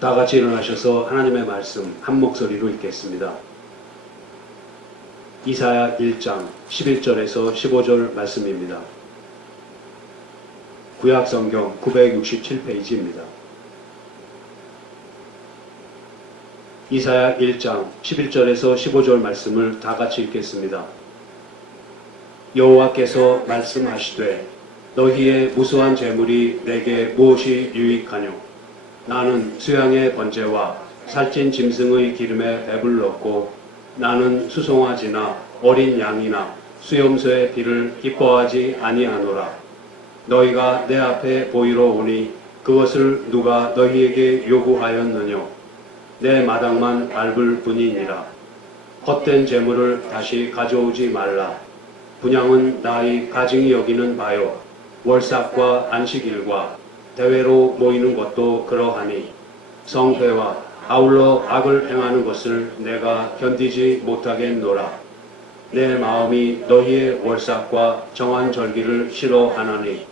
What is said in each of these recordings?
다 같이 일어나셔서 하나님의 말씀 한 목소리로 읽겠습니다. 이사야 1장 11절에서 15절 말씀입니다. 구약성경 967페이지입니다. 이사야 1장 11절에서 15절 말씀을 다 같이 읽겠습니다. 여호와께서 말씀하시되 너희의 무수한 재물이 내게 무엇이 유익하뇨? 나는 수양의 번제와 살찐 짐승의 기름에 배불렀고 나는 수송아지나 어린 양이나 수염소의 피를 기뻐하지 아니하노라. 너희가 내 앞에 보이러 오니 그것을 누가 너희에게 요구하였느뇨? 내 마당만 밟을 뿐이니라. 헛된 재물을 다시 가져오지 말라. 분향은 나의 가증히 여기는 바요. 월삭과 안식일과 대회로 모이는 것도 그러하니 성회와 아울러 악을 행하는 것을 내가 견디지 못하겠노라. 내 마음이 너희의 월삭과 정한 절기를 싫어하나니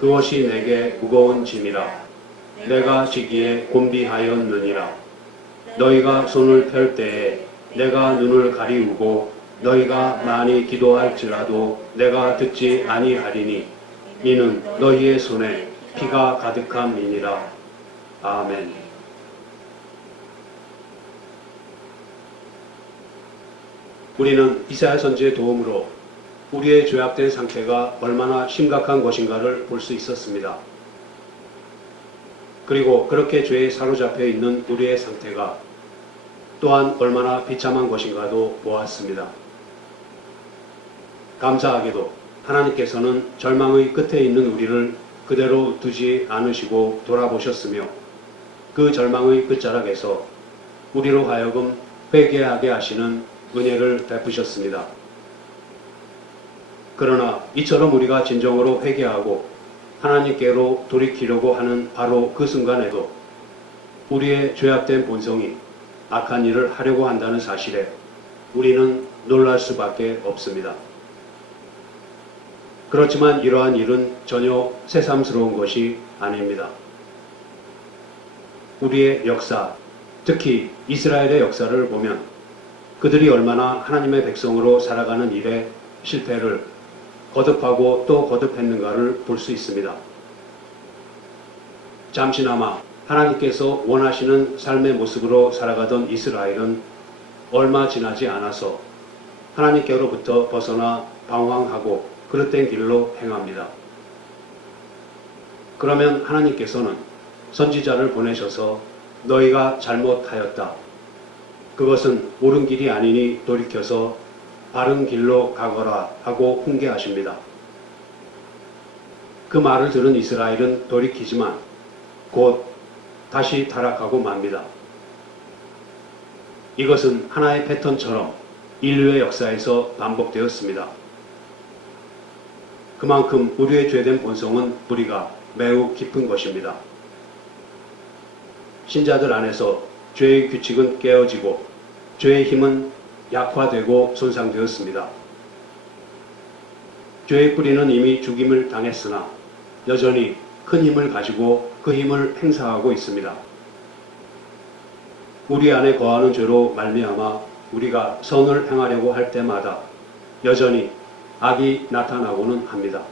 그것이 내게 무거운 짐이라. 내가 지기에 곤비하였느니라. 너희가 손을 펼 때에 내가 눈을 가리우고 너희가 많이 기도할지라도 내가 듣지 아니하리니 이는 너희의 손에 피가 가득함이니라. 아멘. 우리는 이사야 선지의 도움으로 우리의 죄악된 상태가 얼마나 심각한 것인가를 볼 수 있었습니다. 그리고 그렇게 죄에 사로잡혀 있는 우리의 상태가 또한 얼마나 비참한 것인가도 보았습니다. 감사하게도 하나님께서는 절망의 끝에 있는 우리를 그대로 두지 않으시고 돌아보셨으며 그 절망의 끝자락에서 우리로 하여금 회개하게 하시는 은혜를 베푸셨습니다. 그러나 이처럼 우리가 진정으로 회개하고 하나님께로 돌이키려고 하는 바로 그 순간에도 우리의 죄악된 본성이 악한 일을 하려고 한다는 사실에 우리는 놀랄 수밖에 없습니다. 그렇지만 이러한 일은 전혀 새삼스러운 것이 아닙니다. 우리의 역사, 특히 이스라엘의 역사를 보면 그들이 얼마나 하나님의 백성으로 살아가는 일에 실패를 거듭하고 또 거듭했는가를 볼 수 있습니다. 잠시나마 하나님께서 원하시는 삶의 모습으로 살아가던 이스라엘은 얼마 지나지 않아서 하나님께로부터 벗어나 방황하고 그릇된 길로 행합니다. 그러면 하나님께서는 선지자를 보내셔서 너희가 잘못하였다. 그것은 옳은 길이 아니니 돌이켜서 바른 길로 가거라 하고 훈계하십니다. 그 말을 들은 이스라엘은 돌이키지만 곧 다시 타락하고 맙니다. 이것은 하나의 패턴처럼 인류의 역사에서 반복되었습니다. 그만큼 우리의 죄된 본성은 뿌리가 매우 깊은 것입니다. 신자들 안에서 죄의 규칙은 깨어지고 죄의 힘은 약화되고 손상되었습니다. 죄의 뿌리는 이미 죽임을 당했으나 여전히 큰 힘을 가지고 그 힘을 행사하고 있습니다. 우리 안에 거하는 죄로 말미암아 우리가 선을 행하려고 할 때마다 여전히 악이 나타나고는 합니다.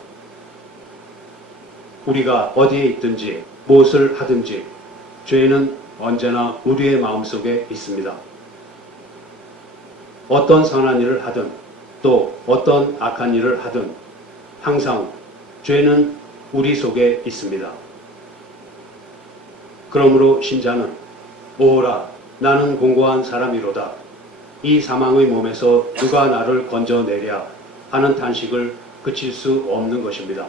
우리가 어디에 있든지 무엇을 하든지 죄는 언제나 우리의 마음속에 있습니다. 어떤 선한 일을 하든 또 어떤 악한 일을 하든 항상 죄는 우리 속에 있습니다. 그러므로 신자는 오호라 나는 공고한 사람이로다. 이 사망의 몸에서 누가 나를 건져내랴 하는 탄식을 그칠 수 없는 것입니다.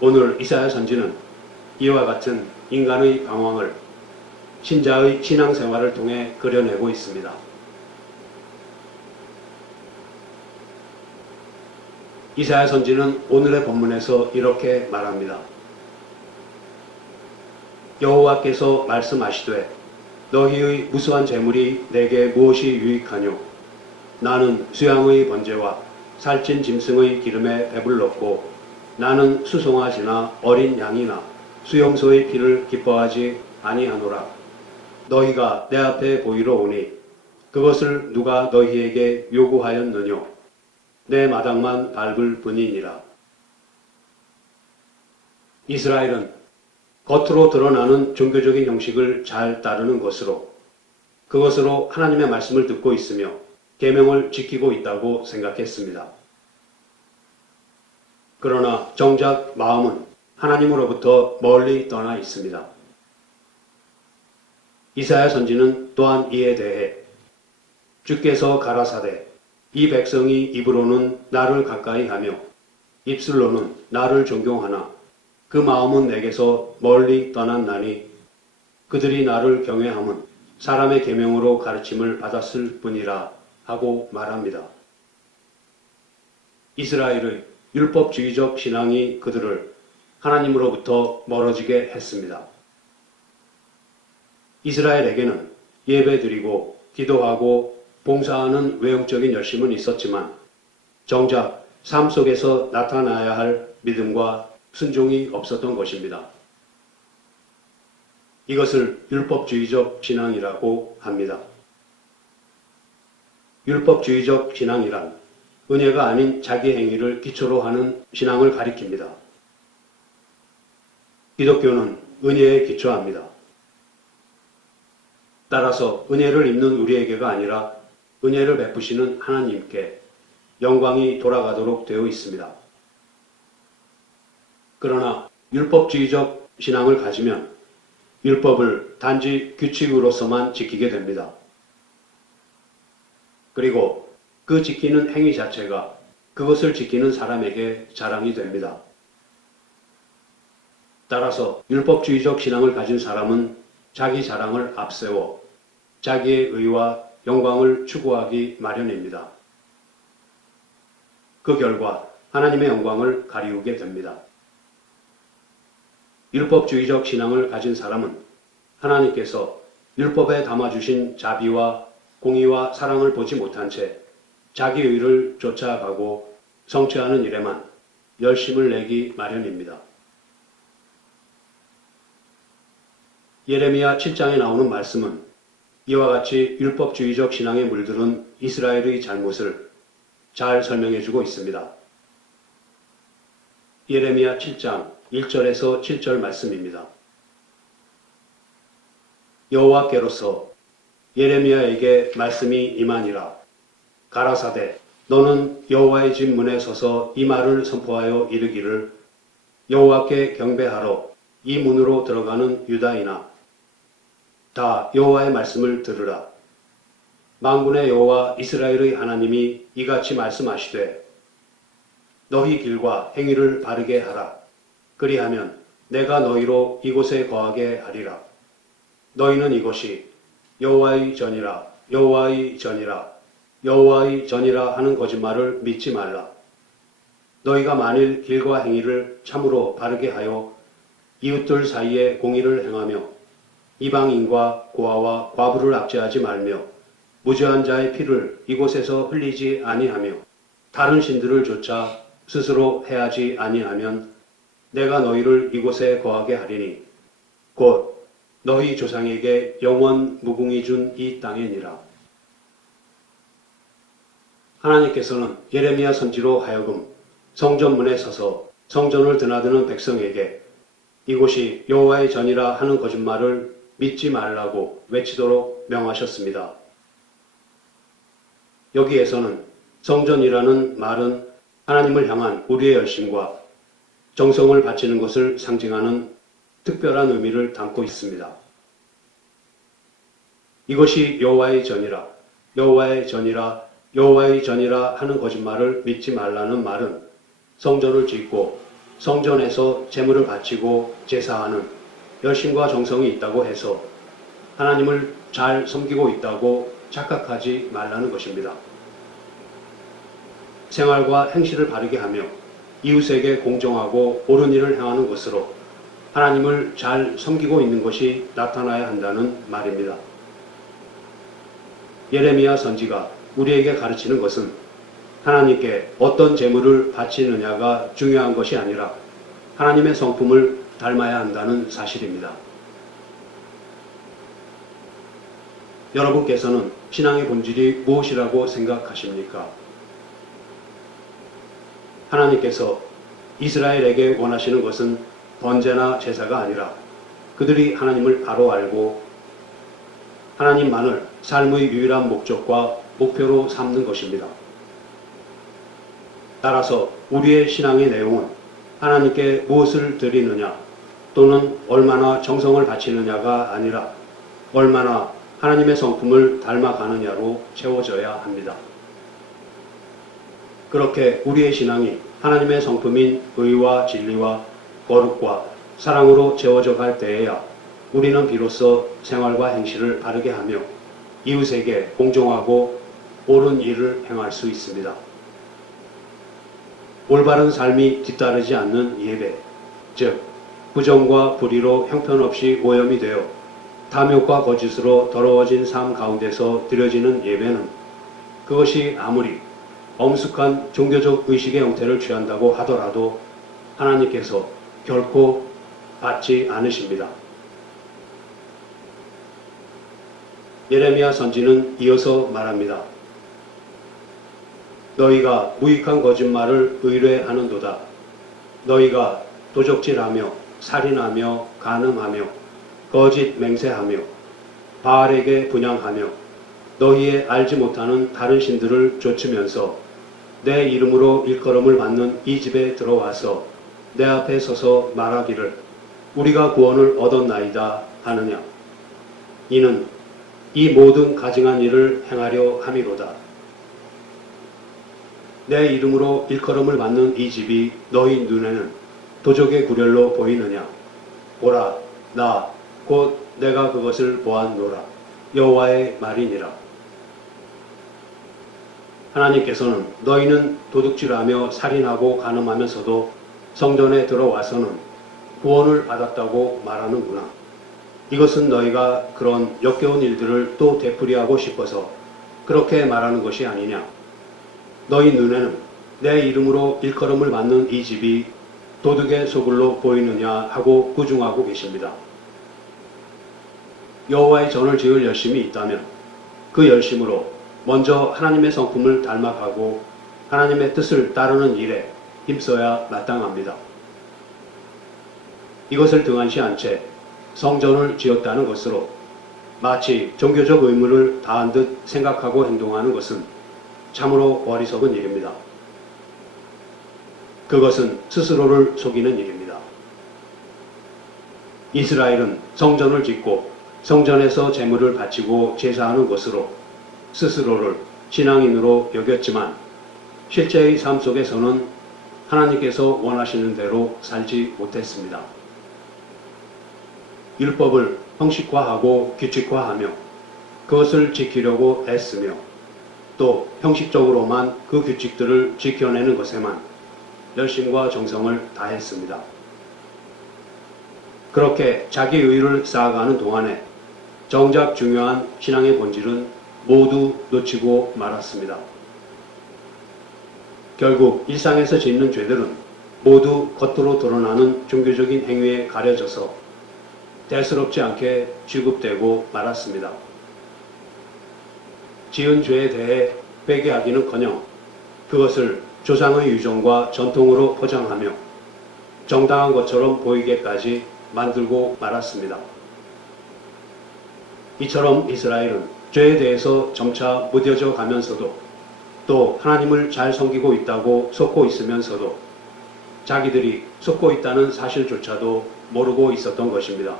오늘 이사야 선지는 이와 같은 인간의 방황을 신자의 신앙생활을 통해 그려내고 있습니다. 이사야 선지는 오늘의 본문에서 이렇게 말합니다. 여호와께서 말씀하시되 너희의 무수한 재물이 내게 무엇이 유익하뇨? 나는 수양의 번제와 살찐 짐승의 기름에 배불렀고 나는 수송아지나 어린 양이나 수용소의 피를 기뻐하지 아니하노라. 너희가 내 앞에 보이러 오니 그것을 누가 너희에게 요구하였느뇨? 내 마당만 밟을 뿐이니라. 이스라엘은 겉으로 드러나는 종교적인 형식을 잘 따르는 것으로 그것으로 하나님의 말씀을 듣고 있으며 계명을 지키고 있다고 생각했습니다. 그러나 정작 마음은 하나님으로부터 멀리 떠나 있습니다. 이사야 선지는 또한 이에 대해 주께서 가라사대 이 백성이 입으로는 나를 가까이 하며 입술로는 나를 존경하나 그 마음은 내게서 멀리 떠났나니 그들이 나를 경외함은 사람의 계명으로 가르침을 받았을 뿐이라 하고 말합니다. 이스라엘의 율법주의적 신앙이 그들을 하나님으로부터 멀어지게 했습니다. 이스라엘에게는 예배드리고 기도하고 봉사하는 외형적인 열심은 있었지만 정작 삶 속에서 나타나야 할 믿음과 순종이 없었던 것입니다. 이것을 율법주의적 신앙이라고 합니다. 율법주의적 신앙이란 은혜가 아닌 자기 행위를 기초로 하는 신앙을 가리킵니다. 기독교는 은혜에 기초합니다. 따라서 은혜를 입는 우리에게가 아니라 은혜를 베푸시는 하나님께 영광이 돌아가도록 되어 있습니다. 그러나 율법주의적 신앙을 가지면 율법을 단지 규칙으로서만 지키게 됩니다. 그리고 그 지키는 행위 자체가 그것을 지키는 사람에게 자랑이 됩니다. 따라서 율법주의적 신앙을 가진 사람은 자기 자랑을 앞세워 자기의 의와 영광을 추구하기 마련입니다. 그 결과 하나님의 영광을 가리우게 됩니다. 율법주의적 신앙을 가진 사람은 하나님께서 율법에 담아주신 자비와 공의와 사랑을 보지 못한 채 자기 의를 쫓아가고 성취하는 일에만 열심을 내기 마련입니다. 예레미야 7장에 나오는 말씀은 이와 같이 율법주의적 신앙에 물들은 이스라엘의 잘못을 잘 설명해주고 있습니다. 예레미야 7장 1절에서 7절 말씀입니다. 여호와께로서 예레미야에게 말씀이 임하니라. 가라사대 너는 여호와의 집 문에 서서 이 말을 선포하여 이르기를 여호와께 경배하러 이 문으로 들어가는 유다이나 다 여호와의 말씀을 들으라. 만군의 여호와 이스라엘의 하나님이 이같이 말씀하시되 너희 길과 행위를 바르게 하라. 그리하면 내가 너희로 이곳에 거하게 하리라. 너희는 이것이 여호와의 전이라 여호와의 전이라 여호와의 전이라 하는 거짓말을 믿지 말라. 너희가 만일 길과 행위를 참으로 바르게 하여 이웃들 사이에 공의를 행하며 이방인과 고아와 과부를 압제하지 말며 무죄한 자의 피를 이곳에서 흘리지 아니하며 다른 신들을 쫓아 스스로 해하지 아니하면 내가 너희를 이곳에 거하게 하리니 곧 너희 조상에게 영원 무궁히 준 이 땅이니라. 하나님께서는 예레미야 선지로 하여금 성전문에 서서 성전을 드나드는 백성에게 이곳이 여호와의 전이라 하는 거짓말을 믿지 말라고 외치도록 명하셨습니다. 여기에서는 성전이라는 말은 하나님을 향한 우리의 열심과 정성을 바치는 것을 상징하는 특별한 의미를 담고 있습니다. 이것이 여호와의 전이라, 여호와의 전이라, 여호와의 전이라 하는 거짓말을 믿지 말라는 말은 성전을 짓고 성전에서 제물을 바치고 제사하는 열심과 정성이 있다고 해서 하나님을 잘 섬기고 있다고 착각하지 말라는 것입니다. 생활과 행실을 바르게 하며 이웃에게 공정하고 옳은 일을 행하는 것으로 하나님을 잘 섬기고 있는 것이 나타나야 한다는 말입니다. 예레미야 선지가 우리에게 가르치는 것은 하나님께 어떤 제물을 바치느냐가 중요한 것이 아니라 하나님의 성품을 닮아야 한다는 사실입니다. 여러분께서는 신앙의 본질이 무엇이라고 생각하십니까? 하나님께서 이스라엘에게 원하시는 것은 번제나 제사가 아니라 그들이 하나님을 바로 알고 하나님만을 삶의 유일한 목적과 목표로 삼는 것입니다. 따라서 우리의 신앙의 내용은 하나님께 무엇을 드리느냐 또는 얼마나 정성을 바치느냐가 아니라 얼마나 하나님의 성품을 닮아가느냐로 채워져야 합니다. 그렇게 우리의 신앙이 하나님의 성품인 의와 진리와 거룩과 사랑으로 채워져 갈 때에야 우리는 비로소 생활과 행실을 바르게 하며 이웃에게 공정하고 옳은 일을 행할 수 있습니다. 올바른 삶이 뒤따르지 않는 예배, 즉 부정과 불의로 형편없이 오염이 되어 탐욕과 거짓으로 더러워진 삶 가운데서 드려지는 예배는 그것이 아무리 엄숙한 종교적 의식의 형태를 취한다고 하더라도 하나님께서 결코 받지 않으십니다. 예레미야 선지는 이어서 말합니다. 너희가 무익한 거짓말을 의뢰하는도다. 너희가 도적질하며 살인하며 간음하며 거짓 맹세하며 바알에게 분향하며 너희의 알지 못하는 다른 신들을 좇으면서 내 이름으로 일컬음을 받는 이 집에 들어와서 내 앞에 서서 말하기를 우리가 구원을 얻었나이다 하느냐. 이는 이 모든 가증한 일을 행하려 함이로다. 내 이름으로 일컬음을 받는 이 집이 너희 눈에는 도적의 구렬로 보이느냐. 보라, 나 곧 내가 그것을 보았노라. 여호와의 말이니라. 하나님께서는 너희는 도둑질하며 살인하고 간음하면서도 성전에 들어와서는 구원을 받았다고 말하는구나. 이것은 너희가 그런 역겨운 일들을 또 되풀이하고 싶어서 그렇게 말하는 것이 아니냐. 너희 눈에는 내 이름으로 일컬음을 받는 이 집이 도둑의 소굴로 보이느냐 하고 구중하고 계십니다. 여호와의 전을 지을 열심이 있다면 그 열심으로 먼저 하나님의 성품을 닮아가고 하나님의 뜻을 따르는 일에 힘써야 마땅합니다. 이것을 등한시한 채 성전을 지었다는 것으로 마치 종교적 의무를 다한 듯 생각하고 행동하는 것은 참으로 어리석은 일입니다. 그것은 스스로를 속이는 일입니다. 이스라엘은 성전을 짓고 성전에서 제물을 바치고 제사하는 것으로 스스로를 신앙인으로 여겼지만 실제의 삶 속에서는 하나님께서 원하시는 대로 살지 못했습니다. 율법을 형식화하고 규칙화하며 그것을 지키려고 애쓰며 또 형식적으로만 그 규칙들을 지켜내는 것에만 열심과 정성을 다했습니다. 그렇게 자기 의를 쌓아가는 동안에 정작 중요한 신앙의 본질은 모두 놓치고 말았습니다. 결국 일상에서 짓는 죄들은 모두 겉으로 드러나는 종교적인 행위에 가려져서 대수롭지 않게 취급되고 말았습니다. 지은 죄에 대해 회개하기는커녕 그것을 조상의 유전과 전통으로 포장하며 정당한 것처럼 보이게까지 만들고 말았습니다. 이처럼 이스라엘은 죄에 대해서 점차 무뎌져 가면서도 또 하나님을 잘 섬기고 있다고 속고 있으면서도 자기들이 속고 있다는 사실조차도 모르고 있었던 것입니다.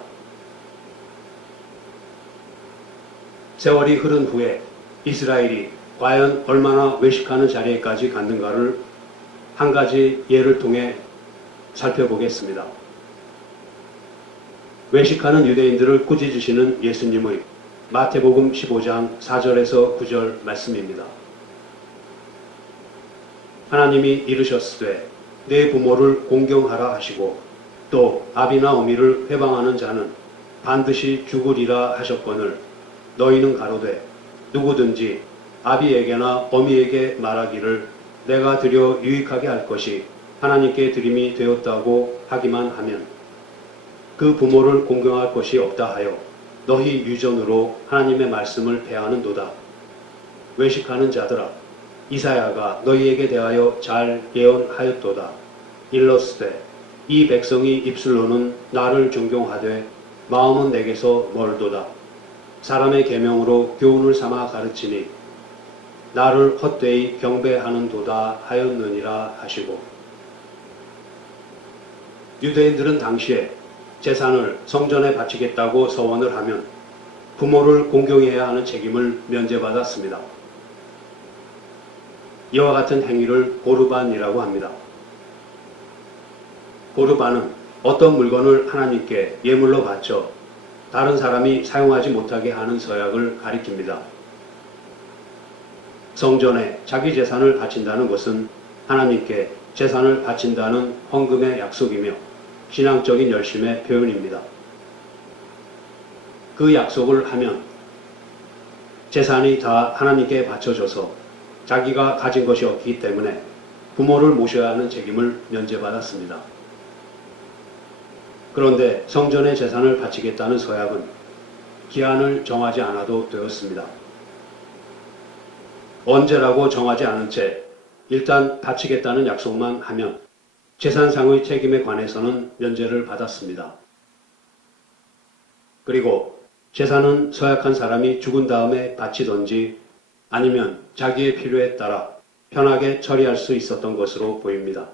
세월이 흐른 후에 이스라엘이 과연 얼마나 외식하는 자리에까지 갔는가를 한 가지 예를 통해 살펴보겠습니다. 외식하는 유대인들을 꾸짖으시는 예수님의 마태복음 15장 4절에서 9절 말씀입니다. 하나님이 이르셨으되 내 부모를 공경하라 하시고 또 아비나 어미를 회방하는 자는 반드시 죽으리라 하셨거늘 너희는 가로되 누구든지 아비에게나 어미에게 말하기를 내가 드려 유익하게 할 것이 하나님께 드림이 되었다고 하기만 하면 그 부모를 공경할 것이 없다 하여 너희 유전으로 하나님의 말씀을 폐하는도다. 외식하는 자들아, 이사야가 너희에게 대하여 잘 예언하였도다. 일러스되 이 백성이 입술로는 나를 존경하되 마음은 내게서 멀도다. 사람의 계명으로 교훈을 삼아 가르치니 나를 헛되이 경배하는도다 하였느니라 하시고, 유대인들은 당시에 재산을 성전에 바치겠다고 서원을 하면 부모를 공경해야 하는 책임을 면제받았습니다. 이와 같은 행위를 고르반이라고 합니다. 고르반은 어떤 물건을 하나님께 예물로 바쳐 다른 사람이 사용하지 못하게 하는 서약을 가리킵니다. 성전에 자기 재산을 바친다는 것은 하나님께 재산을 바친다는 헌금의 약속이며 신앙적인 열심의 표현입니다. 그 약속을 하면 재산이 다 하나님께 바쳐져서 자기가 가진 것이 없기 때문에 부모를 모셔야 하는 책임을 면제받았습니다. 그런데 성전의 재산을 바치겠다는 서약은 기한을 정하지 않아도 되었습니다. 언제라고 정하지 않은 채 일단 바치겠다는 약속만 하면 재산상의 책임에 관해서는 면제를 받았습니다. 그리고 재산은 서약한 사람이 죽은 다음에 바치던지 아니면 자기의 필요에 따라 편하게 처리할 수 있었던 것으로 보입니다.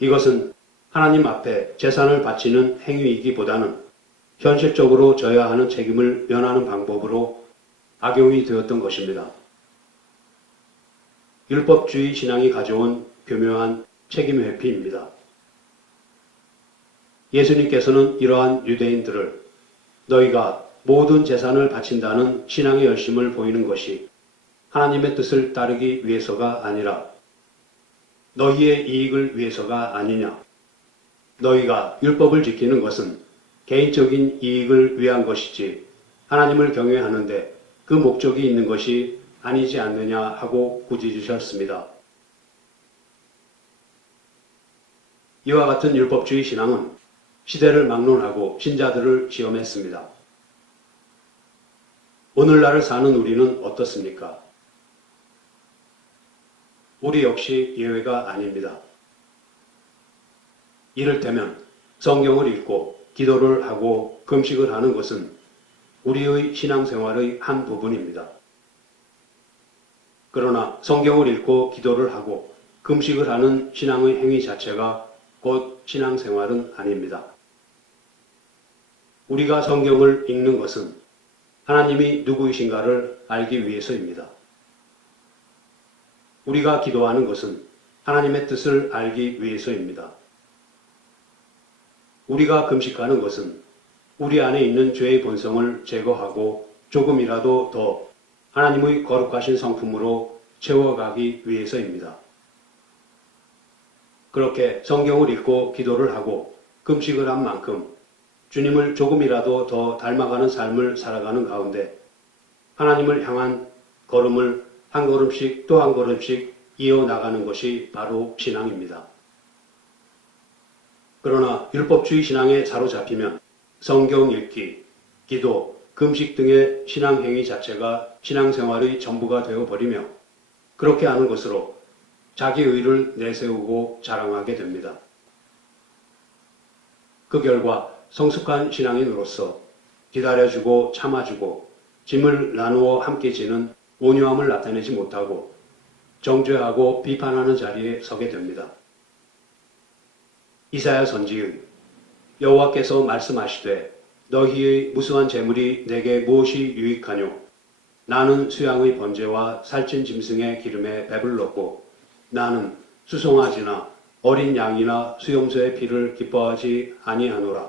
이것은 하나님 앞에 재산을 바치는 행위이기보다는 현실적으로 져야 하는 책임을 면하는 방법으로 악용이 되었던 것입니다. 율법주의 신앙이 가져온 교묘한 책임 회피입니다. 예수님께서는 이러한 유대인들을 너희가 모든 재산을 바친다는 신앙의 열심을 보이는 것이 하나님의 뜻을 따르기 위해서가 아니라 너희의 이익을 위해서가 아니냐. 너희가 율법을 지키는 것은 개인적인 이익을 위한 것이지 하나님을 경외하는데 그 목적이 있는 것이 아니지 않느냐 하고 꾸짖으셨습니다. 이와 같은 율법주의 신앙은 시대를 막론하고 신자들을 시험했습니다. 오늘날을 사는 우리는 어떻습니까? 우리 역시 예외가 아닙니다. 이를테면 성경을 읽고 기도를 하고 금식을 하는 것은 우리의 신앙생활의 한 부분입니다. 그러나 성경을 읽고 기도를 하고 금식을 하는 신앙의 행위 자체가 곧 신앙생활은 아닙니다. 우리가 성경을 읽는 것은 하나님이 누구이신가를 알기 위해서입니다. 우리가 기도하는 것은 하나님의 뜻을 알기 위해서입니다. 우리가 금식하는 것은 우리 안에 있는 죄의 본성을 제거하고 조금이라도 더 하나님의 거룩하신 성품으로 채워가기 위해서입니다. 그렇게 성경을 읽고 기도를 하고 금식을 한 만큼 주님을 조금이라도 더 닮아가는 삶을 살아가는 가운데 하나님을 향한 걸음을 한 걸음씩 또 한 걸음씩 이어나가는 것이 바로 신앙입니다. 그러나 율법주의 신앙에 사로잡히면 성경 읽기, 기도, 금식 등의 신앙행위 자체가 신앙생활의 전부가 되어버리며 그렇게 하는 것으로 자기 의를 내세우고 자랑하게 됩니다. 그 결과 성숙한 신앙인으로서 기다려주고 참아주고 짐을 나누어 함께 지는 온유함을 나타내지 못하고 정죄하고 비판하는 자리에 서게 됩니다. 이사야 선지의 여호와께서 말씀하시되 너희의 무수한 재물이 내게 무엇이 유익하뇨? 나는 수양의 번제와 살찐 짐승의 기름에 배불렀고 나는 수송아지나 어린 양이나 수염소의 피를 기뻐하지 아니하노라.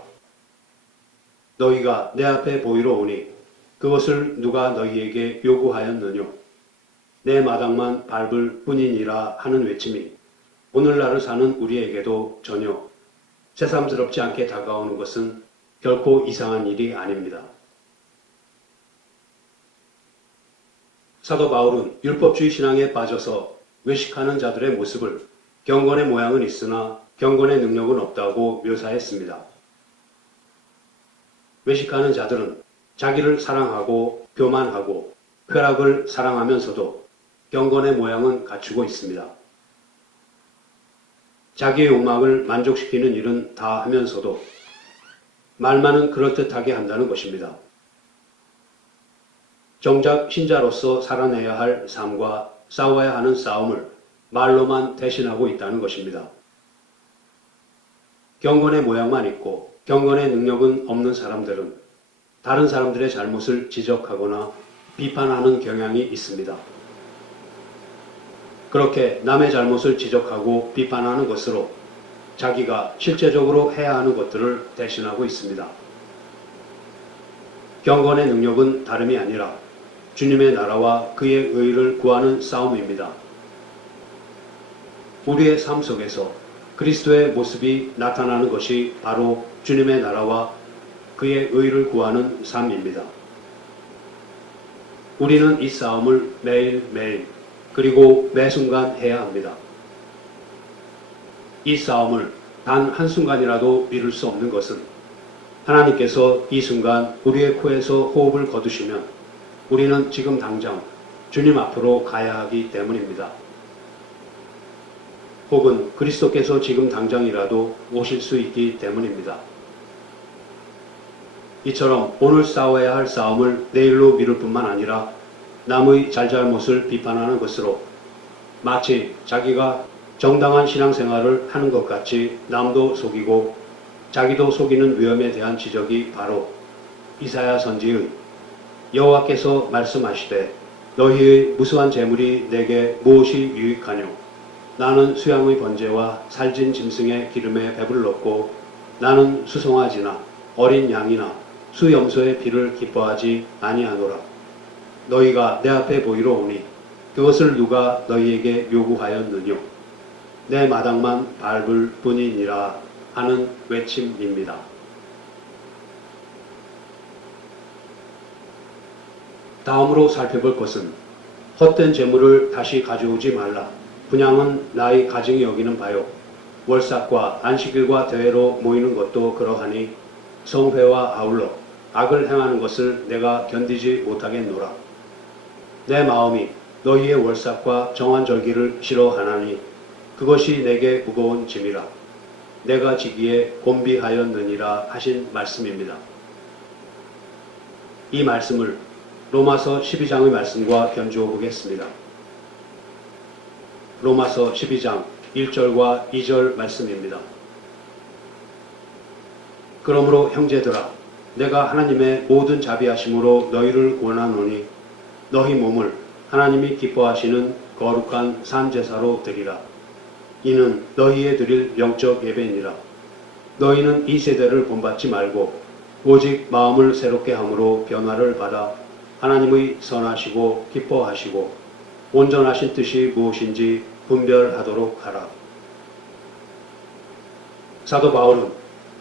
너희가 내 앞에 보이러 오니 그것을 누가 너희에게 요구하였느뇨? 내 마당만 밟을 뿐이니라 하는 외침이 오늘날을 사는 우리에게도 전혀 새삼스럽지 않게 다가오는 것은 결코 이상한 일이 아닙니다. 사도 바울은 율법주의 신앙에 빠져서 외식하는 자들의 모습을 경건의 모양은 있으나 경건의 능력은 없다고 묘사했습니다. 외식하는 자들은 자기를 사랑하고 교만하고 쾌락을 사랑하면서도 경건의 모양은 갖추고 있습니다. 자기의 욕망을 만족시키는 일은 다 하면서도 말만은 그럴듯하게 한다는 것입니다. 정작 신자로서 살아내야 할 삶과 싸워야 하는 싸움을 말로만 대신하고 있다는 것입니다. 경건의 모양만 있고 경건의 능력은 없는 사람들은 다른 사람들의 잘못을 지적하거나 비판하는 경향이 있습니다. 그렇게 남의 잘못을 지적하고 비판하는 것으로 자기가 실제적으로 해야 하는 것들을 대신하고 있습니다. 경건의 능력은 다름이 아니라 주님의 나라와 그의 의를 구하는 싸움입니다. 우리의 삶 속에서 그리스도의 모습이 나타나는 것이 바로 주님의 나라와 그의 의를 구하는 삶입니다. 우리는 이 싸움을 매일매일 그리고 매 순간 해야 합니다. 이 싸움을 단 한순간이라도 미룰 수 없는 것은 하나님께서 이 순간 우리의 코에서 호흡을 거두시면 우리는 지금 당장 주님 앞으로 가야 하기 때문입니다. 혹은 그리스도께서 지금 당장이라도 오실 수 있기 때문입니다. 이처럼 오늘 싸워야 할 싸움을 내일로 미룰 뿐만 아니라 남의 잘잘못을 비판하는 것으로 마치 자기가 정당한 신앙생활을 하는 것 같이 남도 속이고 자기도 속이는 위험에 대한 지적이 바로 이사야 선지의 여호와께서 말씀하시되 너희의 무수한 재물이 내게 무엇이 유익하뇨 나는 수양의 번제와 살진 짐승의 기름에 배불렀고 나는 수송아지나 어린 양이나 수염소의 피를 기뻐하지 아니하노라. 너희가 내 앞에 보이러 오니 그것을 누가 너희에게 요구하였느뇨. 내 마당만 밟을 뿐이니라 하는 외침입니다. 다음으로 살펴볼 것은 헛된 재물을 다시 가져오지 말라. 분양은 나의 가증이 여기는 바요. 월삭과 안식일과 대회로 모이는 것도 그러하니 성회와 아울러 악을 행하는 것을 내가 견디지 못하겠노라. 내 마음이 너희의 월삭과 정한절기를 싫어하나니 그것이 내게 무거운 짐이라. 내가 지기에 곤비하였느니라 하신 말씀입니다. 이 말씀을 로마서 12장의 말씀과 견주어 보겠습니다. 로마서 12장 1절과 2절 말씀입니다. 그러므로 형제들아 내가 하나님의 모든 자비하심으로 너희를 권하노니 너희 몸을 하나님이 기뻐하시는 거룩한 산제사로 드리라. 이는 너희의 드릴 영적 예배니라. 너희는 이 세대를 본받지 말고 오직 마음을 새롭게 함으로 변화를 받아 하나님의 선하시고 기뻐하시고 온전하신 뜻이 무엇인지 분별하도록 하라. 사도 바울은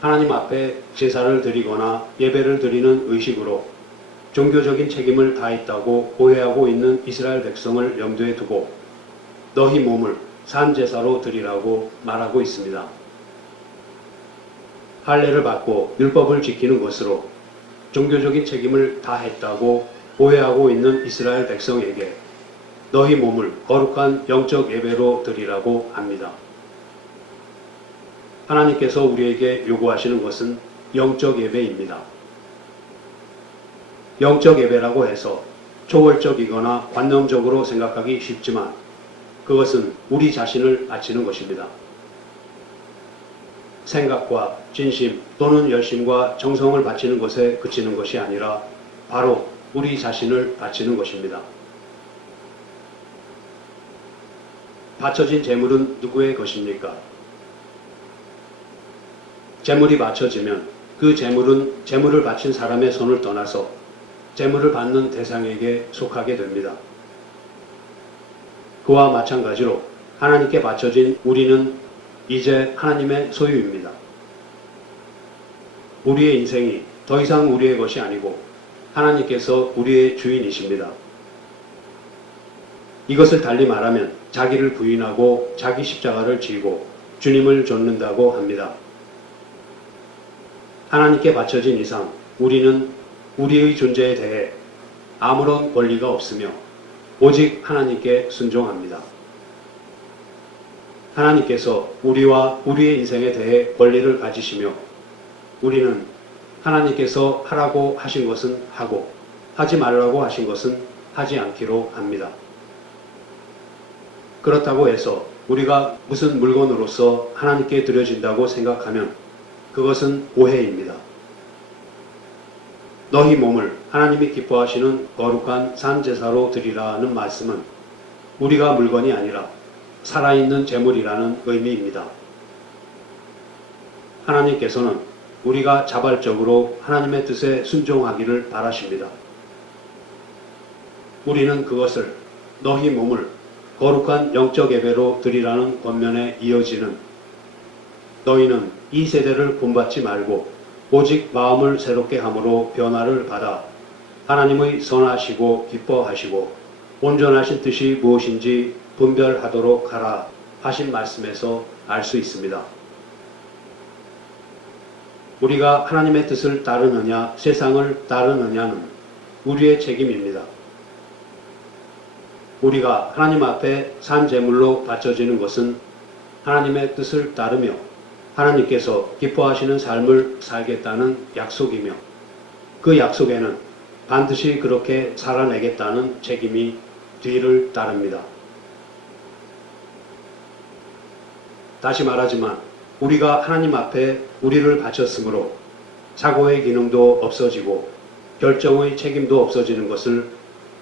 하나님 앞에 제사를 드리거나 예배를 드리는 의식으로 종교적인 책임을 다했다고 오해하고 있는 이스라엘 백성을 염두에 두고 너희 몸을 산제사로 드리라고 말하고 있습니다. 할례를 받고 율법을 지키는 것으로 종교적인 책임을 다했다고 오해하고 있는 이스라엘 백성에게 너희 몸을 거룩한 영적 예배로 드리라고 합니다. 하나님께서 우리에게 요구하시는 것은 영적 예배입니다. 영적 예배라고 해서 초월적이거나 관념적으로 생각하기 쉽지만 그것은 우리 자신을 바치는 것입니다. 생각과 진심 또는 열심과 정성을 바치는 것에 그치는 것이 아니라 바로 우리 자신을 바치는 것입니다. 바쳐진 재물은 누구의 것입니까? 재물이 바쳐지면 그 재물은 재물을 바친 사람의 손을 떠나서 재물을 받는 대상에게 속하게 됩니다. 그와 마찬가지로 하나님께 바쳐진 우리는 이제 하나님의 소유입니다. 우리의 인생이 더 이상 우리의 것이 아니고 하나님께서 우리의 주인이십니다. 이것을 달리 말하면 자기를 부인하고 자기 십자가를 지고 주님을 좇는다고 합니다. 하나님께 바쳐진 이상 우리는 우리의 존재에 대해 아무런 권리가 없으며 오직 하나님께 순종합니다. 하나님께서 우리와 우리의 인생에 대해 권리를 가지시며 우리는 하나님께서 하라고 하신 것은 하고 하지 말라고 하신 것은 하지 않기로 합니다. 그렇다고 해서 우리가 무슨 물건으로서 하나님께 드려진다고 생각하면 그것은 오해입니다. 너희 몸을 하나님이 기뻐하시는 거룩한 산제사로 드리라는 말씀은 우리가 물건이 아니라 살아있는 재물이라는 의미입니다. 하나님께서는 우리가 자발적으로 하나님의 뜻에 순종하기를 바라십니다. 우리는 그것을 너희 몸을 거룩한 영적 예배로 드리라는 권면에 이어지는 너희는 이 세대를 본받지 말고 오직 마음을 새롭게 함으로 변화를 받아 하나님의 선하시고 기뻐하시고 온전하신 뜻이 무엇인지 분별하도록 하라 하신 말씀에서 알 수 있습니다. 우리가 하나님의 뜻을 따르느냐 세상을 따르느냐는 우리의 책임입니다. 우리가 하나님 앞에 산 제물로 바쳐지는 것은 하나님의 뜻을 따르며 하나님께서 기뻐하시는 삶을 살겠다는 약속이며 그 약속에는 반드시 그렇게 살아내겠다는 책임이 뒤를 따릅니다. 다시 말하지만 우리가 하나님 앞에 우리를 바쳤으므로 사고의 기능도 없어지고 결정의 책임도 없어지는 것을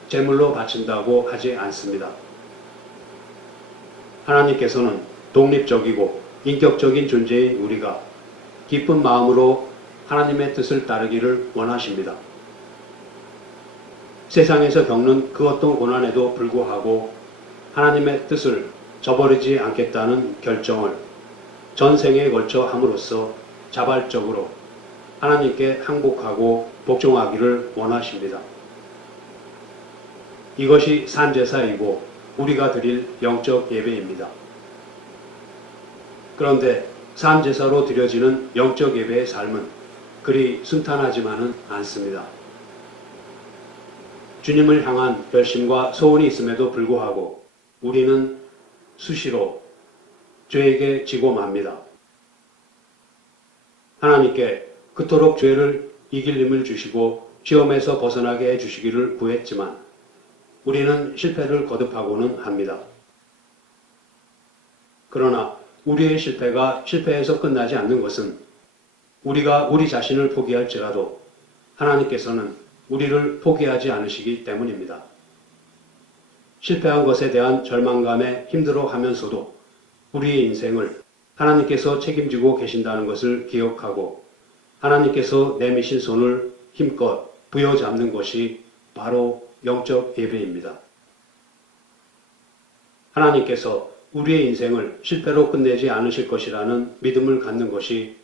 제물로 바친다고 하지 않습니다. 하나님께서는 독립적이고 인격적인 존재인 우리가 기쁜 마음으로 하나님의 뜻을 따르기를 원하십니다. 세상에서 겪는 그 어떤 고난에도 불구하고 하나님의 뜻을 저버리지 않겠다는 결정을 전생에 걸쳐 함으로써 자발적으로 하나님께 항복하고 복종하기를 원하십니다. 이것이 산제사이고 우리가 드릴 영적 예배입니다. 그런데 산제사로 드려지는 영적 예배의 삶은 그리 순탄하지만은 않습니다. 주님을 향한 열심과 소원이 있음에도 불구하고 우리는 수시로 죄에게 지고 맙니다. 하나님께 그토록 죄를 이길 힘을 주시고 시험에서 벗어나게 해주시기를 구했지만 우리는 실패를 거듭하고는 합니다. 그러나 우리의 실패가 실패에서 끝나지 않는 것은 우리가 우리 자신을 포기할지라도 하나님께서는 우리를 포기하지 않으시기 때문입니다. 실패한 것에 대한 절망감에 힘들어하면서도 우리의 인생을 하나님께서 책임지고 계신다는 것을 기억하고 하나님께서 내미신 손을 힘껏 부여잡는 것이 바로 영적 예배입니다. 하나님께서 우리의 인생을 실패로 끝내지 않으실 것이라는 믿음을 갖는 것이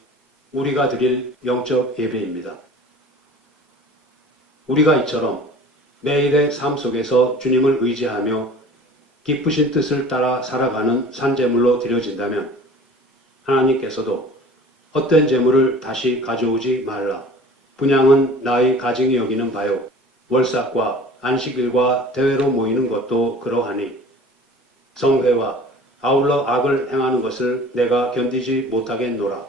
우리가 드릴 영적 예배입니다. 우리가 이처럼 매일의 삶 속에서 주님을 의지하며 기쁘신 뜻을 따라 살아가는 산제물로 드려진다면 하나님께서도 헛된 제물을 다시 가져오지 말라. 분향은 나의 가증이 여기는 바요. 월삭과 안식일과 대회로 모이는 것도 그러하니 성회와 아울러 악을 행하는 것을 내가 견디지 못하겠노라.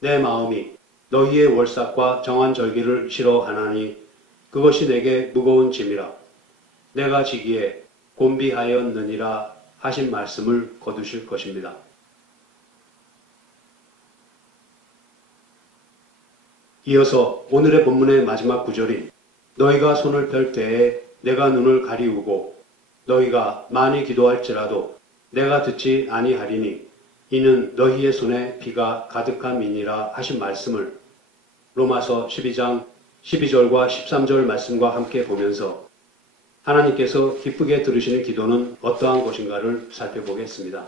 내 마음이 너희의 월삭과 정한 절기를 싫어하나니 그것이 내게 무거운 짐이라. 내가 지기에 곤비하였느니라 하신 말씀을 거두실 것입니다. 이어서 오늘의 본문의 마지막 구절인 너희가 손을 펼 때에 내가 눈을 가리우고 너희가 많이 기도할지라도 내가 듣지 아니하리니 이는 너희의 손에 피가 가득함이니라 하신 말씀을 로마서 12장 12절과 13절 말씀과 함께 보면서 하나님께서 기쁘게 들으시는 기도는 어떠한 것인가를 살펴보겠습니다.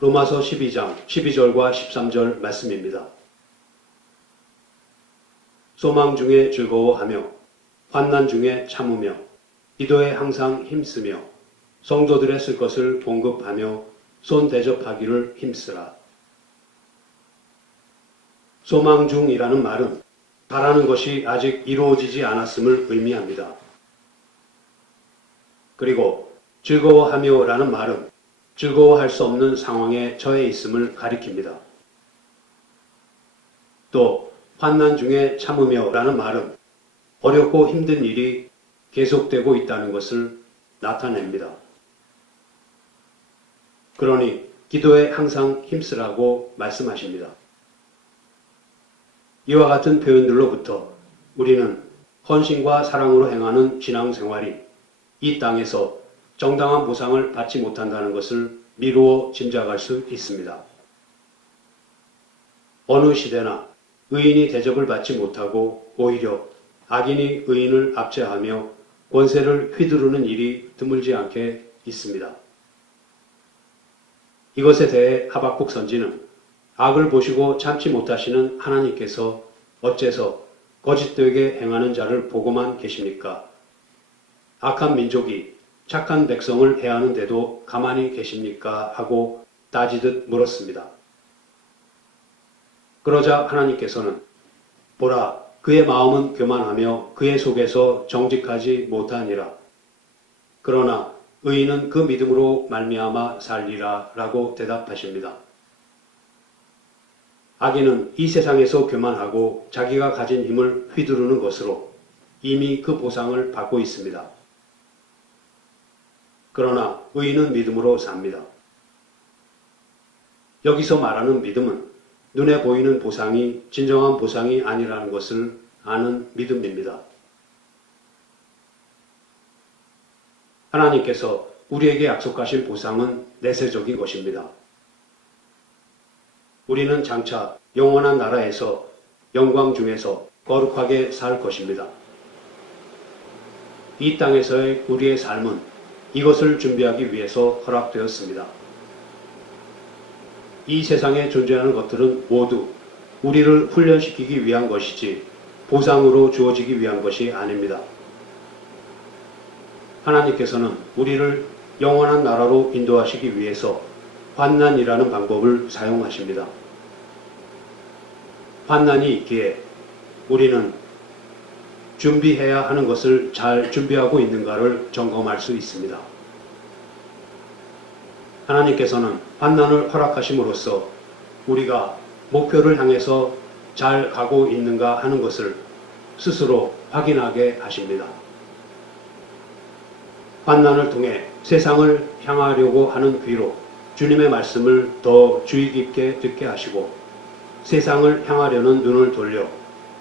로마서 12장 12절과 13절 말씀입니다. 소망 중에 즐거워하며 환난 중에 참으며 기도에 항상 힘쓰며 성도들의 쓸 것을 공급하며 손 대접하기를 힘쓰라. 소망 중이라는 말은 바라는 것이 아직 이루어지지 않았음을 의미합니다. 그리고 즐거워하며 라는 말은 즐거워할 수 없는 상황에 처해 있음을 가리킵니다. 또 환난 중에 참으며 라는 말은 어렵고 힘든 일이 계속되고 있다는 것을 나타냅니다. 그러니 기도에 항상 힘쓰라고 말씀하십니다. 이와 같은 표현들로부터 우리는 헌신과 사랑으로 행하는 신앙생활이 이 땅에서 정당한 보상을 받지 못한다는 것을 미루어 짐작할 수 있습니다. 어느 시대나 의인이 대접을 받지 못하고 오히려 악인이 의인을 압제하며 권세를 휘두르는 일이 드물지 않게 있습니다. 이것에 대해 하박국 선지는 악을 보시고 참지 못하시는 하나님께서 어째서 거짓되게 행하는 자를 보고만 계십니까? 악한 민족이 착한 백성을 해하는데도 가만히 계십니까? 하고 따지듯 물었습니다. 그러자 하나님께서는 보라, 그의 마음은 교만하며 그의 속에서 정직하지 못하니라. 그러나 의인은 그 믿음으로 말미암아 살리라 라고 대답하십니다. 악인은 이 세상에서 교만하고 자기가 가진 힘을 휘두르는 것으로 이미 그 보상을 받고 있습니다. 그러나 의인은 믿음으로 삽니다. 여기서 말하는 믿음은 눈에 보이는 보상이 진정한 보상이 아니라는 것을 아는 믿음입니다. 하나님께서 우리에게 약속하신 보상은 내세적인 것입니다. 우리는 장차 영원한 나라에서 영광 중에서 거룩하게 살 것입니다. 이 땅에서의 우리의 삶은 이것을 준비하기 위해서 허락되었습니다. 이 세상에 존재하는 것들은 모두 우리를 훈련시키기 위한 것이지 보상으로 주어지기 위한 것이 아닙니다. 하나님께서는 우리를 영원한 나라로 인도하시기 위해서 환난이라는 방법을 사용하십니다. 환난이 있기에 우리는 준비해야 하는 것을 잘 준비하고 있는가를 점검할 수 있습니다. 하나님께서는 환난을 허락하심으로써 우리가 목표를 향해서 잘 가고 있는가 하는 것을 스스로 확인하게 하십니다. 환난을 통해 세상을 향하려고 하는 귀로 주님의 말씀을 더 주의 깊게 듣게 하시고 세상을 향하려는 눈을 돌려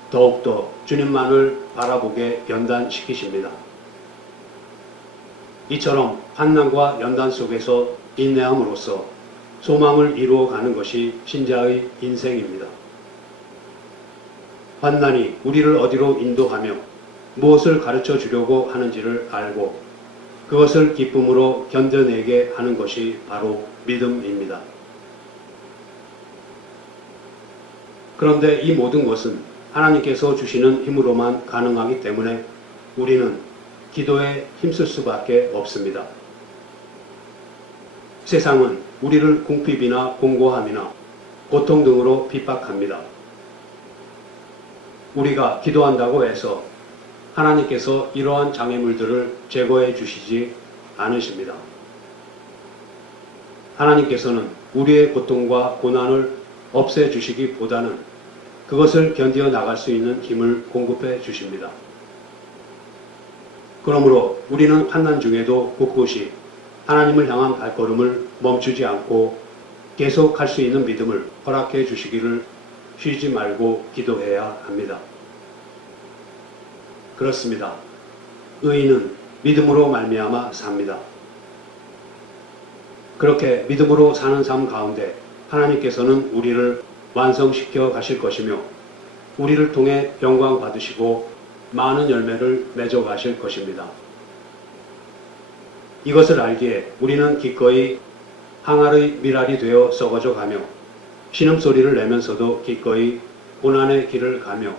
더욱더 주님만을 바라보게 연단시키십니다. 이처럼 환난과 연단 속에서 인내함으로써 소망을 이루어가는 것이 신자의 인생입니다. 환난이 우리를 어디로 인도하며 무엇을 가르쳐 주려고 하는지를 알고 그것을 기쁨으로 견뎌내게 하는 것이 바로 믿음입니다. 그런데 이 모든 것은 하나님께서 주시는 힘으로만 가능하기 때문에 우리는 기도에 힘쓸 수밖에 없습니다. 세상은 우리를 궁핍이나 공고함이나 고통 등으로 핍박합니다. 우리가 기도한다고 해서 하나님께서 이러한 장애물들을 제거해 주시지 않으십니다. 하나님께서는 우리의 고통과 고난을 없애 주시기보다는 그것을 견디어 나갈 수 있는 힘을 공급해 주십니다. 그러므로 우리는 환난 중에도 꿋꿋이 하나님을 향한 발걸음을 멈추지 않고 계속 할 수 있는 믿음을 허락해 주시기를 쉬지 말고 기도해야 합니다. 그렇습니다. 의인은 믿음으로 말미암아 삽니다. 그렇게 믿음으로 사는 삶 가운데 하나님께서는 우리를 완성시켜 가실 것이며 우리를 통해 영광 받으시고 많은 열매를 맺어 가실 것입니다. 이것을 알기에 우리는 기꺼이 항아리의 밀알이 되어 썩어져 가며 신음소리를 내면서도 기꺼이 고난의 길을 가며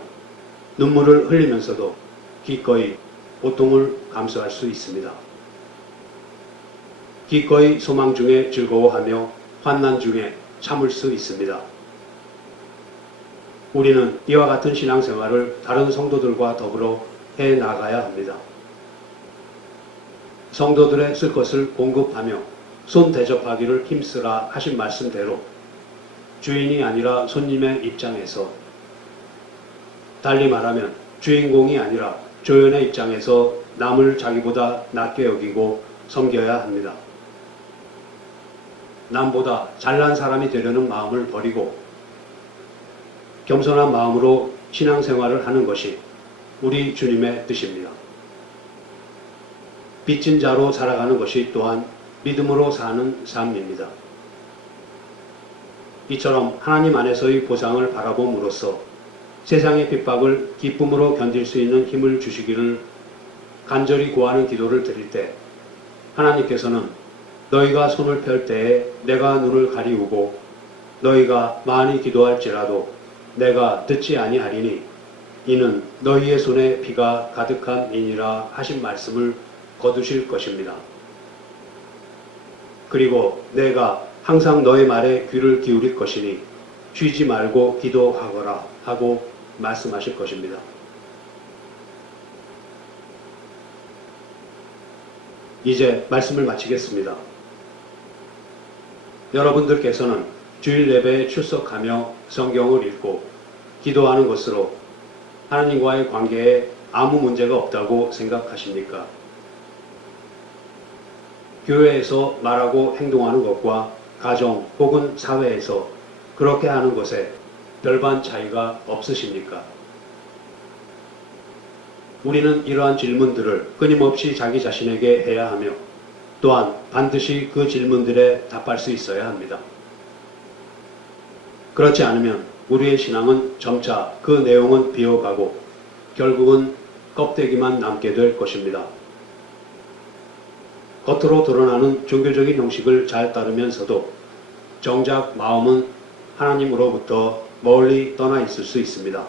눈물을 흘리면서도 기꺼이 고통을 감수할 수 있습니다. 기꺼이 소망 중에 즐거워하며 환난 중에 참을 수 있습니다. 우리는 이와 같은 신앙생활을 다른 성도들과 더불어 해 나가야 합니다. 성도들의 쓸 것을 공급하며 손 대접하기를 힘쓰라 하신 말씀대로 주인이 아니라 손님의 입장에서, 달리 말하면 주인공이 아니라 조연의 입장에서 남을 자기보다 낮게 여기고 섬겨야 합니다. 남보다 잘난 사람이 되려는 마음을 버리고 겸손한 마음으로 신앙생활을 하는 것이 우리 주님의 뜻입니다. 빚진 자로 살아가는 것이 또한 믿음으로 사는 삶입니다. 이처럼 하나님 안에서의 보상을 바라봄으로써 세상의 핍박을 기쁨으로 견딜 수 있는 힘을 주시기를 간절히 구하는 기도를 드릴 때 하나님께서는 너희가 손을 펼 때에 내가 눈을 가리우고 너희가 많이 기도할지라도 내가 듣지 아니하리니 이는 너희의 손에 피가 가득한 이니라 하신 말씀을 거두실 것입니다. 그리고 내가 항상 너의 말에 귀를 기울일 것이니 쉬지 말고 기도하거라 하고 말씀하실 것입니다. 이제 말씀을 마치겠습니다. 여러분들께서는 주일 예배에 출석하며 성경을 읽고 기도하는 것으로 하나님과의 관계에 아무 문제가 없다고 생각하십니까? 교회에서 말하고 행동하는 것과 가정 혹은 사회에서 그렇게 하는 것에 별반 차이가 없으십니까? 우리는 이러한 질문들을 끊임없이 자기 자신에게 해야 하며 또한 반드시 그 질문들에 답할 수 있어야 합니다. 그렇지 않으면 우리의 신앙은 점차 그 내용은 비어가고 결국은 껍데기만 남게 될 것입니다. 겉으로 드러나는 종교적인 형식을 잘 따르면서도 정작 마음은 하나님으로부터 멀리 떠나 있을 수 있습니다.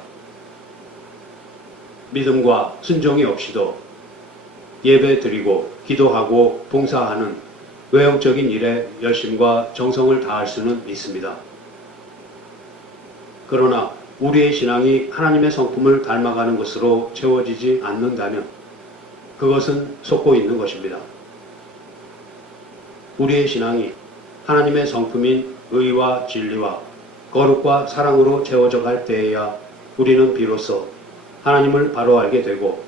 믿음과 순종이 없이도 예배 드리고 기도하고 봉사하는 외형적인 일에 열심과 정성을 다할 수는 있습니다. 그러나 우리의 신앙이 하나님의 성품을 닮아가는 것으로 채워지지 않는다면 그것은 속고 있는 것입니다. 우리의 신앙이 하나님의 성품인 의와 진리와 거룩과 사랑으로 채워져 갈 때에야 우리는 비로소 하나님을 바로 알게 되고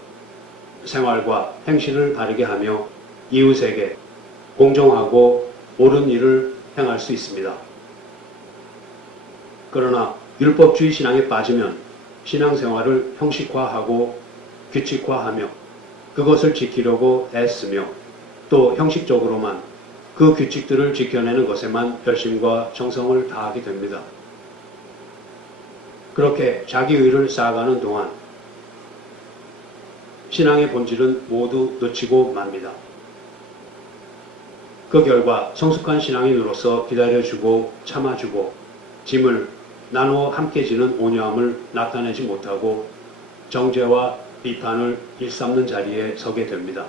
생활과 행실을 바르게 하며 이웃에게 공정하고 옳은 일을 행할 수 있습니다. 그러나 율법주의 신앙에 빠지면 신앙생활을 형식화하고 규칙화하며 그것을 지키려고 애쓰며 또 형식적으로만 그 규칙들을 지켜내는 것에만 열심과 정성을 다하게 됩니다. 그렇게 자기 의를 쌓아가는 동안 신앙의 본질은 모두 놓치고 맙니다. 그 결과 성숙한 신앙인으로서 기다려주고 참아주고 짐을 나누어 함께 지는 온유함을 나타내지 못하고 정죄와 비판을 일삼는 자리에 서게 됩니다.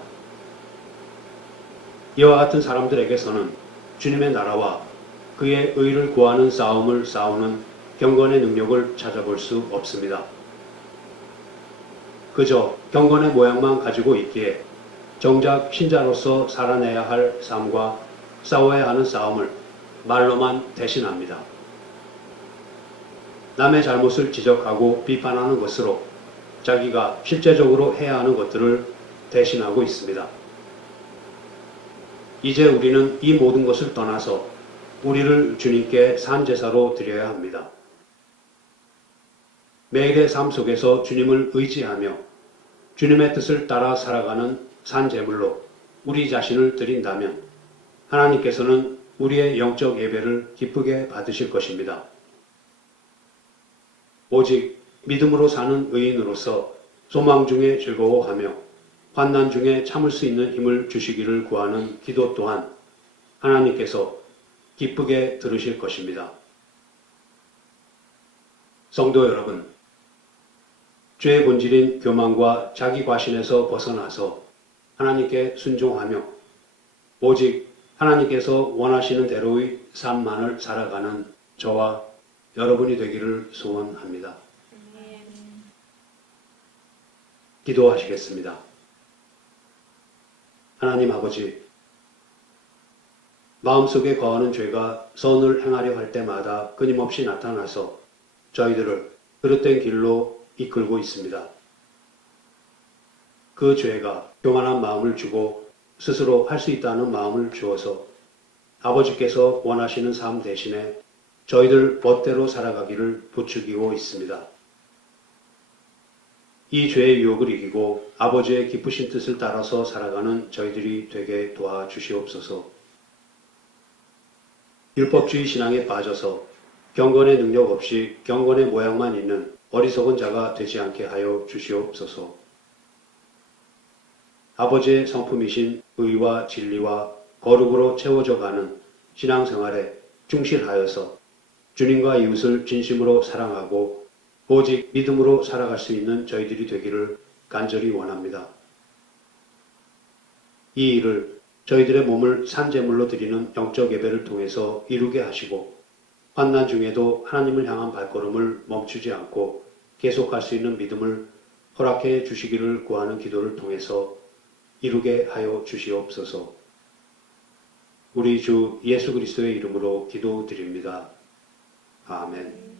이와 같은 사람들에게서는 주님의 나라와 그의 의를 구하는 싸움을 싸우는 경건의 능력을 찾아볼 수 없습니다. 그저 경건의 모양만 가지고 있기에 정작 신자로서 살아내야 할 삶과 싸워야 하는 싸움을 말로만 대신합니다. 남의 잘못을 지적하고 비판하는 것으로 자기가 실제적으로 해야 하는 것들을 대신하고 있습니다. 이제 우리는 이 모든 것을 떠나서 우리를 주님께 산제사로 드려야 합니다. 매일의 삶 속에서 주님을 의지하며 주님의 뜻을 따라 살아가는 산제물로 우리 자신을 드린다면 하나님께서는 우리의 영적 예배를 기쁘게 받으실 것입니다. 오직 믿음으로 사는 의인으로서 소망 중에 즐거워하며 환난 중에 참을 수 있는 힘을 주시기를 구하는 기도 또한 하나님께서 기쁘게 들으실 것입니다. 성도 여러분, 죄의 본질인 교만과 자기 과신에서 벗어나서 하나님께 순종하며 오직 하나님께서 원하시는 대로의 삶만을 살아가는 저와 여러분이 되기를 소원합니다. 기도하시겠습니다. 하나님 아버지, 마음속에 거하는 죄가 선을 행하려 할 때마다 끊임없이 나타나서 저희들을 그릇된 길로 이끌고 있습니다. 그 죄가 교만한 마음을 주고 스스로 할 수 있다는 마음을 주어서 아버지께서 원하시는 삶 대신에 저희들 멋대로 살아가기를 부추기고 있습니다. 이 죄의 유혹을 이기고 아버지의 기쁘신 뜻을 따라서 살아가는 저희들이 되게 도와주시옵소서. 율법주의 신앙에 빠져서 경건의 능력 없이 경건의 모양만 있는 어리석은 자가 되지 않게 하여 주시옵소서. 아버지의 성품이신 의와 진리와 거룩으로 채워져 가는 신앙생활에 충실하여서 주님과 이웃을 진심으로 사랑하고 오직 믿음으로 살아갈 수 있는 저희들이 되기를 간절히 원합니다. 이 일을 저희들의 몸을 산제물로 드리는 영적 예배를 통해서 이루게 하시고 환난 중에도 하나님을 향한 발걸음을 멈추지 않고 계속할 수 있는 믿음을 허락해 주시기를 구하는 기도를 통해서 이루게 하여 주시옵소서. 우리 주 예수 그리스도의 이름으로 기도드립니다. 아멘.